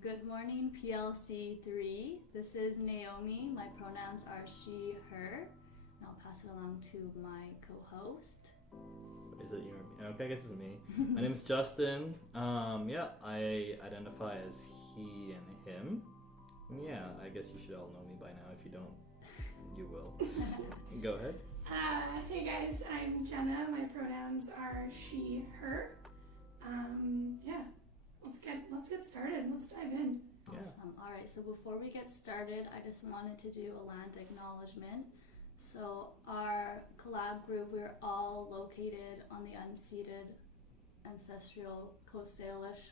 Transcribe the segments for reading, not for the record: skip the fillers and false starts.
Good morning, PLC3. This is Naomi. My pronouns are she, her. And I'll pass it along to my co-host. Is it your? Okay, I guess it's me. My name is Justin. I identify as he and him. Yeah, I guess you should all know me by now. If you don't, you will. Go ahead. Hey guys, I'm Jenna. My pronouns are she, her. Let's get started. Let's dive in. Awesome. All right, so before we get started, I just wanted to do a land acknowledgement. So our collab group, we're all located on the unceded ancestral Coast Salish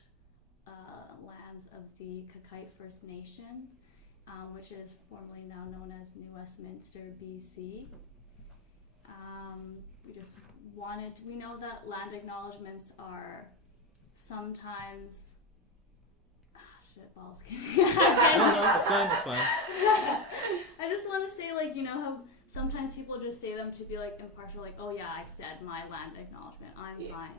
lands of the Qayqayt First Nation, which is formerly now known as New Westminster, BC. We know that land acknowledgements are sometimes, balls No, it's fine. I just want to say, how sometimes people just say them to be impartial, oh yeah, I said my land acknowledgement, I'm fine.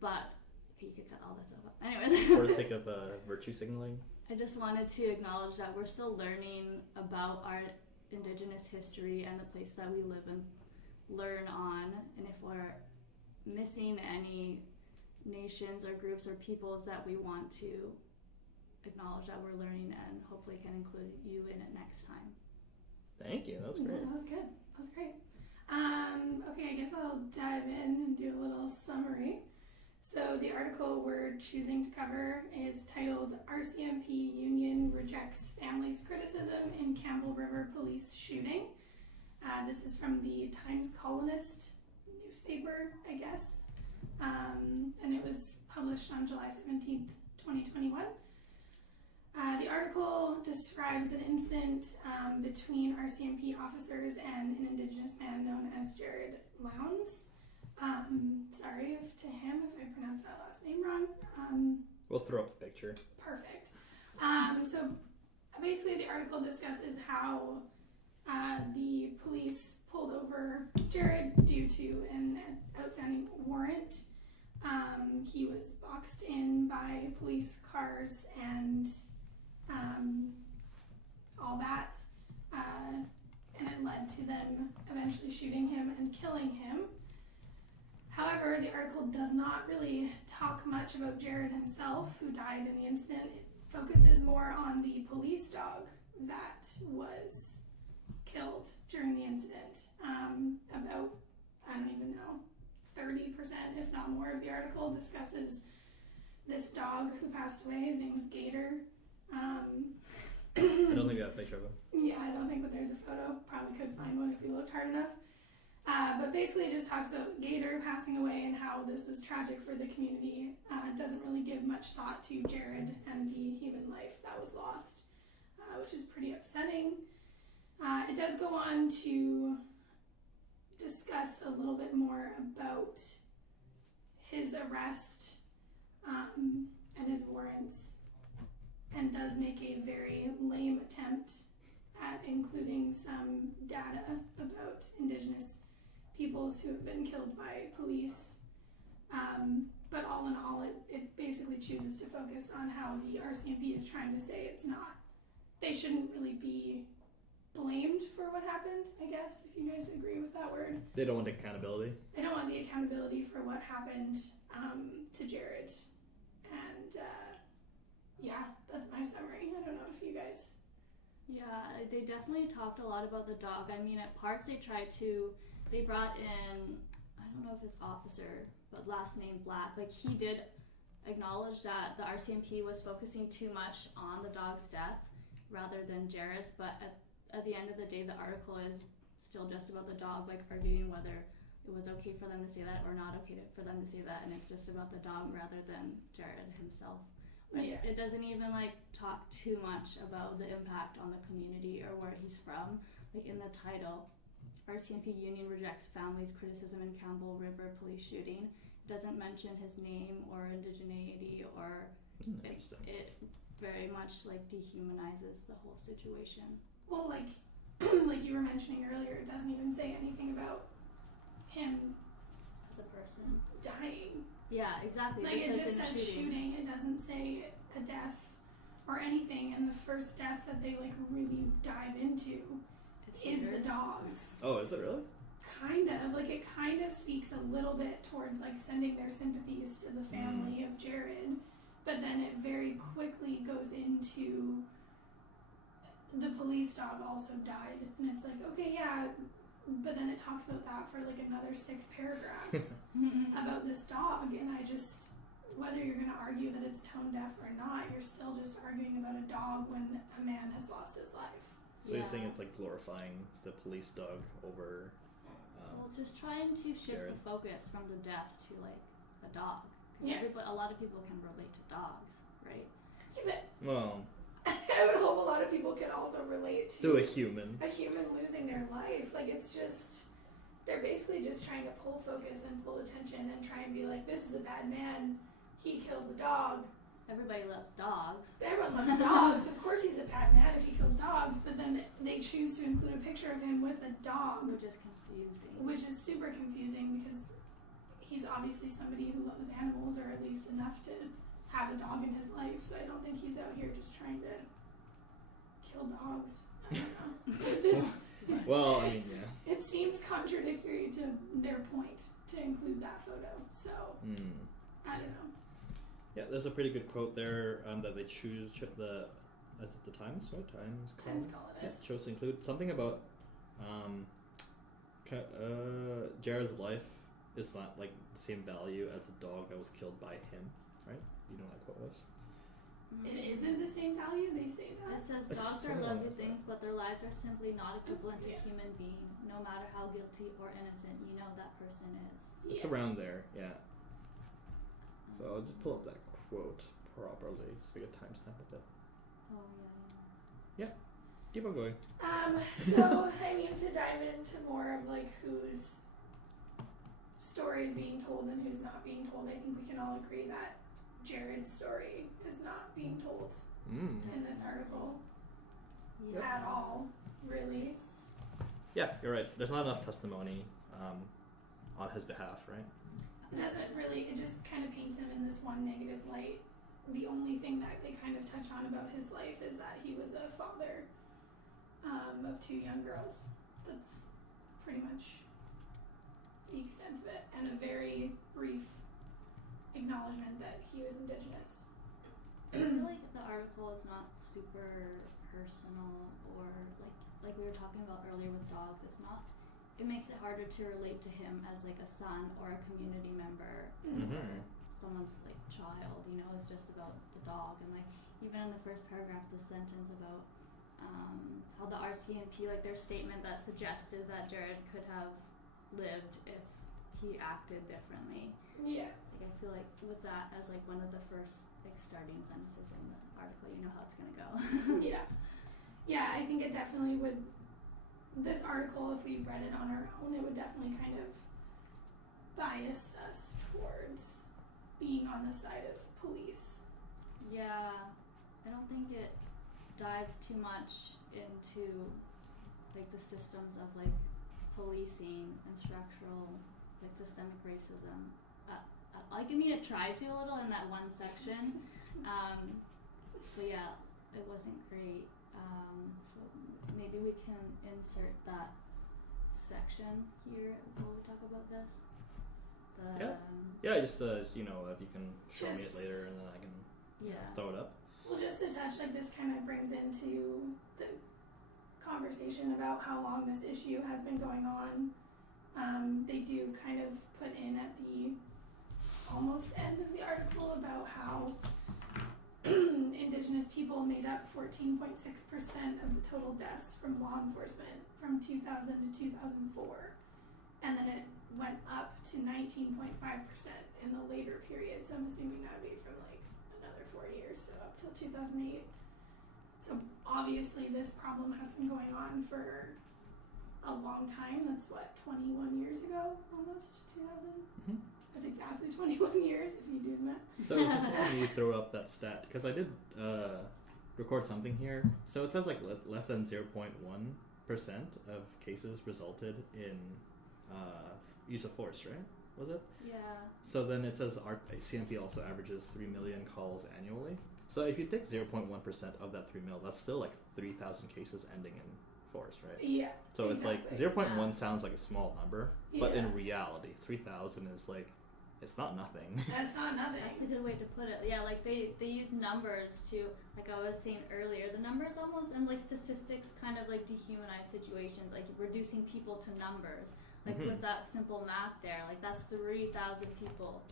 But okay, you could cut all that stuff out. Anyways. For the sake of virtue signaling. I just wanted to acknowledge that we're still learning about our Indigenous history and the place that we live and learn on, and if we're missing any nations or groups or peoples that we want to acknowledge that we're learning, and hopefully can include you in it next time. Thank you, that was great. That was good. That was great. Okay, I guess I'll dive in and do a little summary. So the article we're choosing to cover is titled RCMP Union Rejects Family's Criticism in Campbell River Police Shooting. This is from the Times Colonist newspaper, I guess. And it was published on July 17th, 2021. The article describes an incident between RCMP officers and an Indigenous man known as Jared Lowndes. Sorry to him if I pronounced that last name wrong. We'll throw up the picture. Perfect. So basically the article discusses how the police pulled over Jared due to an outstanding warrant. He was boxed in by police cars and all that, and it led to them eventually shooting him and killing him. However, the article does not really talk much about Jared himself, who died in the incident. It focuses more on the police dog that was killed during the incident. About, I don't even know, 30%, if not more, of the article discusses this dog who passed away. His name was Gator. I don't think I got a picture of him. Yeah, I don't think that there's a photo. Probably could find one if you looked hard enough. But basically it just talks about Gator passing away and how this was tragic for the community. Doesn't really give much thought to Jared and the human life that was lost, which is pretty upsetting. It does go on to discuss a little bit more about his arrest and his warrants, and does make a very lame attempt at including some data about Indigenous peoples who have been killed by police. But all in all, it basically chooses to focus on how the RCMP is trying to say they shouldn't really be blamed for what happened, I guess, if you guys agree with that word. They don't want accountability. They don't want the accountability for what happened to Jared. And that's my summary. I don't know if you guys... Yeah, they definitely talked a lot about the dog. I mean, at parts they brought in, I don't know if it's officer, but last name Black. He did acknowledge that the RCMP was focusing too much on the dog's death rather than Jared's, but at the end of the day, the article is still just about the dog, arguing whether it was okay for them to say that or not okay for them to say that, and it's just about the dog rather than Jared himself. But Yeah. It doesn't even talk too much about the impact on the community or where he's from. In the title, RCMP Union Rejects Family's Criticism in Campbell River Police Shooting. It doesn't mention his name or indigeneity, or it very much dehumanizes the whole situation. Well, like you were mentioning earlier, it doesn't even say anything about him as a person dying. Yeah, exactly. It just says shooting. It doesn't say a death or anything, and the first death that they like really dive into is the dogs. Oh, is it really? Kind of. Like, it kind of speaks a little bit towards like sending their sympathies to the family of Jared, but then it very quickly goes into the police dog also died, and it's like, okay, yeah, but then it talks about that for like another 6 paragraphs about this dog, and I just, whether you're going to argue that it's tone deaf or not, you're still just arguing about a dog when a man has lost his life. So you're saying it's like glorifying the police dog over Well, it's just trying to shift Jared. the focus from the death to like a dog. Because a lot of people can relate to dogs, right? Yeah, but well, I would hope a lot of people could also relate to a human. a human losing their life. Like, it's just, they're basically just trying to pull focus and pull attention and try and be like, this is a bad man, he killed the dog. Everybody loves dogs. Everyone loves dogs. Of course he's a bad man if he killed dogs, but then they choose to include a picture of him with a dog, Which is confusing. which is super confusing because he's obviously somebody who loves animals, or at least enough to have a dog in his life, so I don't think he's out here just trying to kill dogs. I don't know. It just, Well, I mean, yeah. it seems contradictory to their point to include that photo, so I don't know. Yeah, there's a pretty good quote there that they choose is it the Times, right? Times columnist. Chose to include something about Jared's life is not like the same value as the dog that was killed by him, right? You know what that quote was? It isn't the same value, they say It that. says It's dogs are something lovely like that. things, but their lives are simply not equivalent to Yeah. human being. No matter how guilty or innocent you know that person is. It's around there, yeah. So I'll just pull up that quote properly so we get timestamp of it. Oh yeah. Keep on going. So I mean, to dive into more of like whose story is being told and who's not being told, I think we can all agree that Jared's story is not being told in this article Yeah. at all, really. Yeah, you're right. There's not enough testimony on his behalf, right? It doesn't really, it just kind of paints him in this one negative light. The only thing that they kind of touch on about his life is that he was a father of 2 young girls. That's pretty much the extent of it, and a very brief acknowledgement that he was Indigenous. I feel like the article is not super personal, or like we were talking about earlier with dogs. It makes it harder to relate to him as like a son or a community member or someone's like child. You know, it's just about the dog. And like even in the first paragraph, the sentence about how the RCMP, like their statement that suggested that Jared could have lived if he acted differently. Yeah. Like I feel like with that as like one of the first like starting sentences in the article, you know how it's gonna go. Yeah, I think it definitely would, this article, if we read it on our own, it would definitely kind of bias us towards being on the side of police. Yeah, I don't think it dives tue much into like the systems of like policing and structural like systemic racism. Like I mean, it tried to a little in that one section, but yeah, it wasn't great. So maybe we can insert that section here while we talk about this. Yeah, just you know, if you can show me it Just- later and then I can throw it up. Well, just to touch, like this kind of brings into the conversation about how long this issue has been going on. They do kind of put in at the almost end of the article about how Indigenous people made up 14.6% of the total deaths from law enforcement from 2000 to 2004, and then it went up to 19.5% in the later period. So I'm assuming that would be from like another 4 years, so up till 2008. So obviously this problem has been going on for a long time. That's what, 21 years ago, almost 2000. That's exactly 21 years if you do the math. So it's interesting you throw up that stat because I did record something here. So it says like less than 0.1% of cases resulted in use of force, right? was it? Yeah. So then it says our CMP also averages 3 million calls annually. So if you take 0.1% of that 3 mil, that's still like 3,000 cases ending in force, right? Yeah. So exactly. it's like 0.1 sounds like a small number, but Yeah. in reality, 3,000 is like, it's not nothing. That's not nothing. That's a good way to put it. Yeah, like they use numbers to, like I was saying earlier, the numbers almost, and like statistics kind of like dehumanize situations, like reducing people to numbers. Like Mhm. with that simple math there, like that's 3,000 people,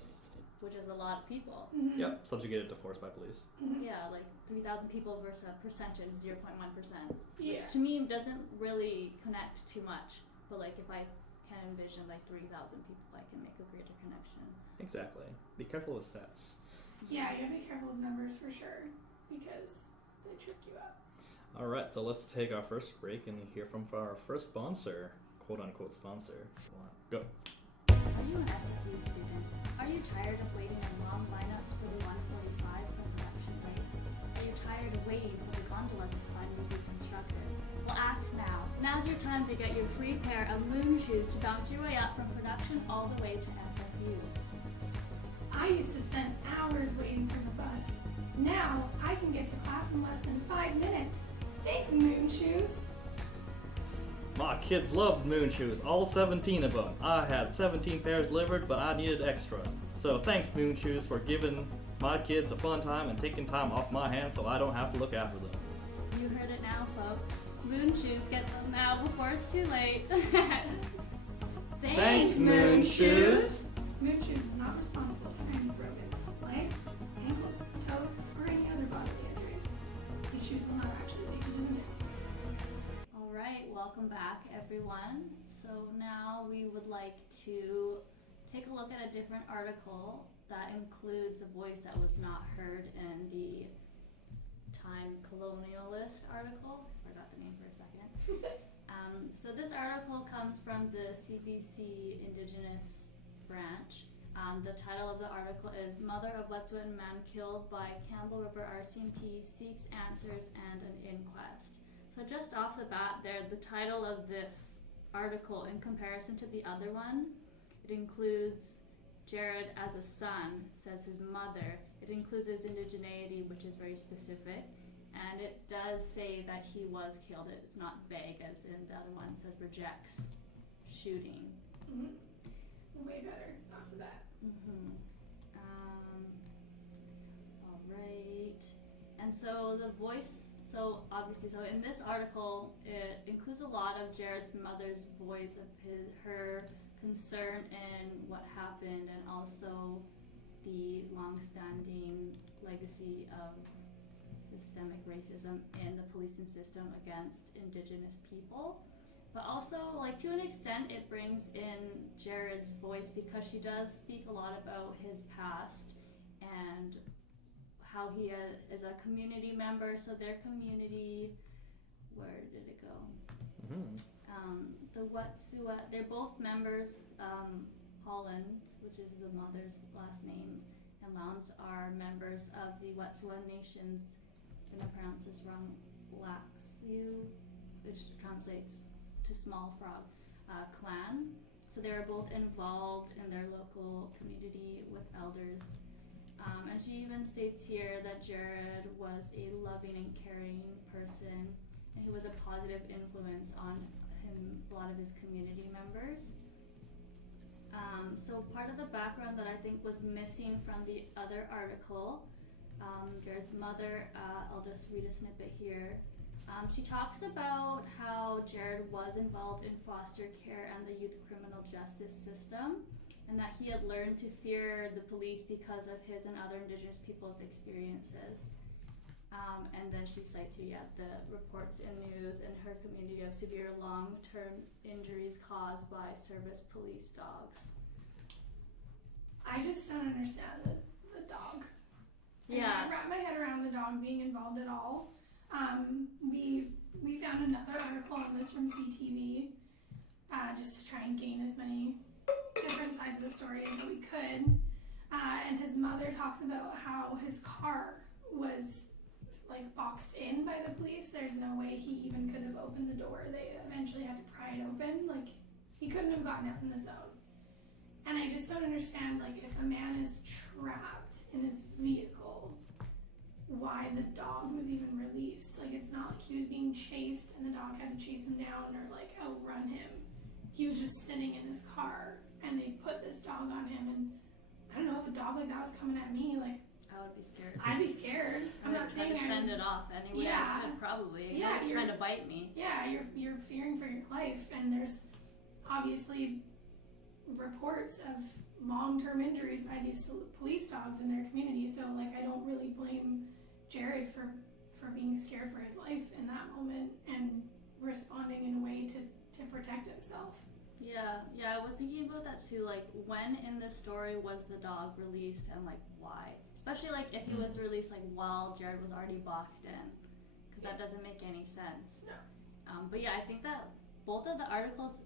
which is a lot of people. Mm-hmm. Yep, subjugated to force by police. Mm-hmm. Yeah, like 3,000 people versus a percentage, 0.1%. Yeah. Which to me doesn't really connect too much. But like if I can envision like 3,000 people, I can make a greater connection. Exactly. Be careful with stats. Yeah, you gotta be careful with numbers for sure because they trick you up. All right, so let's take our first break and hear from our first sponsor, quote unquote sponsor. Go. Are you an SFU student? Are you tired of waiting in long lineups for the 145 from production rate? Are you tired of waiting for the gondola to finally be constructed? Well, act now. Now's your time to get your free pair of moon shoes to bounce your way up from production all the way to SFU. I used to spend hours waiting for the bus. Now I can get to class in less than 5 minutes. Thanks, Moon Shoes. My kids loved moon shoes, all 17 of them. I had 17 pairs delivered, but I needed extra. So thanks, Moon Shoes, for giving my kids a fun time and taking time off my hands so I don't have to look after them. You heard it now, folks. Moon shoes, get them now before it's too late. Thanks, Moon Shoes. Moon Shoes is not responsible for any broken legs, ankles, toes, or any other bodily injuries. These shoes will not actually lead you to the moon. Alright, welcome back everyone. So now we would like to take a look at a different article that includes a voice that was not heard in the Time Colonialist article. Forgot the name for a second. So this article comes from the CBC Indigenous branch. The title of the article is Mother of Wet'suwet'en Man Killed by Campbell River RCMP Seeks Answers and an Inquest. So just off the bat there, the title of this article in comparison to the other one, it includes Jared as a son, says his mother. It includes his indigeneity, which is very specific. And it does say that he was killed. It's not vague as in the other one. It says rejects shooting. Mm-hmm. Way better off of that. Mm-hmm. All right. And so the voice, so obviously, so in this article, it includes a lot of Jared's mother's voice of her concern in what happened and also the long-standing legacy of systemic racism in the policing system against Indigenous people. But also, like, to an extent, it brings in Jared's voice because she does speak a lot about his past and how he is a community member. So their community, where did it go? Mm-hmm. The Wet'suwet'en, they're both members, Holland, which is the mother's last name, and Lowndes are members of the Wet'suwet'en Nations, I'm gonna pronounce this wrong, Laxiu, which translates to small frog, clan. So they were both involved in their local community with elders. And she even states here that Jared was a loving and caring person, and he was a positive influence on a lot of his community members. So part of the background that I think was missing from the other article, Jared's mother, I'll just read a snippet here. She talks about how Jared was involved in foster care and the youth criminal justice system, and that he had learned to fear the police because of his and other Indigenous people's experiences. And then she cites here, the reports in news in her community of severe long-term injuries caused by service police dogs. I just don't understand the dog. Yeah. I can't wrap my head around the dog being involved at all. We found another article on this from CTV, just to try and gain as many different sides of the story as we could. And his mother talks about how his car was like boxed in by the police. There's no way he even could have opened the door. They eventually had to pry it open. Like, he couldn't have gotten out in the zone. And I just don't understand, like, if a man is trapped in his vehicle, why the dog was even released. Like, it's not like he was being chased and the dog had to chase him down or, like, outrun him. He was just sitting in his car, and they put this dog on him, and I don't know, if a dog like that was coming at me, like, I would be scared. I'd be scared. I'm not saying I fend it off any way I could, probably. Yeah, it's trying to bite me. Yeah, you're fearing for your life, and there's obviously reports of long-term injuries by these police dogs in their community. So, like, I don't really blame Jared for being scared for his life in that moment and responding in a way to protect himself. Yeah, I was thinking about that too. Like, when in this story was the dog released, and like why? Especially like if he was released like while Jared was already boxed in, because that doesn't make any sense. No. But yeah, I think that both of the articles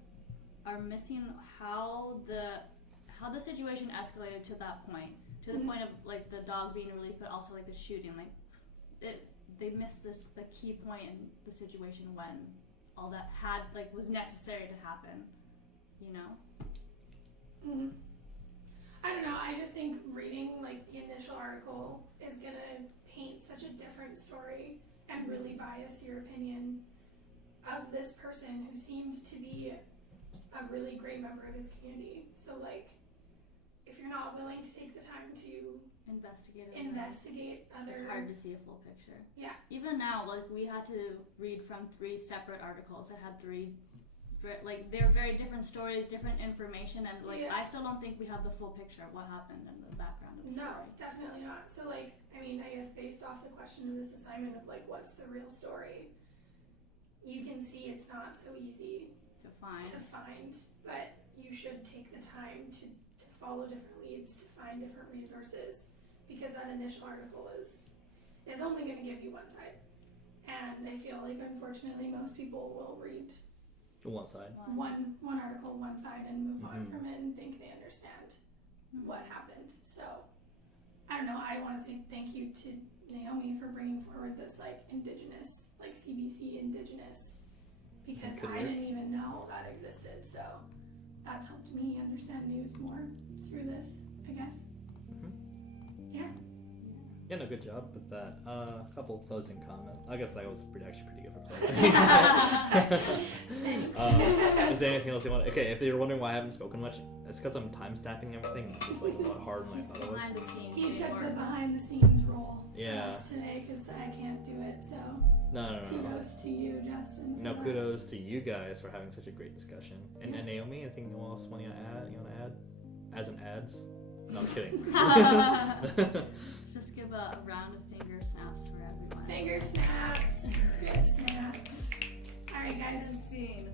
are missing how the situation escalated to that point, to the point of like the dog being released, but also like the shooting. Like, they missed the key point in the situation when all that was necessary to happen. You know? Mm-hmm. I don't know, I just think reading like the initial article is gonna paint such a different story and really bias your opinion of this person who seemed to be a really great member of his community. So like, if you're not willing to take the time to investigate other... It's hard to see a full picture. Yeah. Even now, like, we had to read from 3 separate articles that had 3... like, they're very different stories, different information, and like I still don't think we have the full picture of what happened in the background of the story. No, definitely not. So like, I mean, I guess based off the question of this assignment of like, what's the real story, you can see it's not so easy to find, but you should take the time to follow different leads, to find different resources, because that initial article is only going to give you one side, and I feel like unfortunately most people will read one side, one article, one side, and move on from it and think they understand what happened. So I don't know, I want to say thank you to Naomi for bringing forward this like indigenous, like CBC indigenous, because I didn't even know that existed. So that's helped me understand news more through this, I guess. Yeah, no, good job with that. A couple closing comments. I guess that was actually pretty good for closing. Thanks. Is there anything else you want? Okay, if you're wondering why I haven't spoken much, it's because I'm time stamping everything. It's just like a lot harder than I thought it was. Behind the scenes. He took the behind the scenes role Yeah. for us today because I can't do it. So No. kudos to you, Justin. No, kudos to you guys for having such a great discussion. And Naomi, anything else you want to add? As an ads? No, I'm kidding. Just give a round of finger snaps for everyone. Finger snaps. Good snaps. All right, guys. Scene.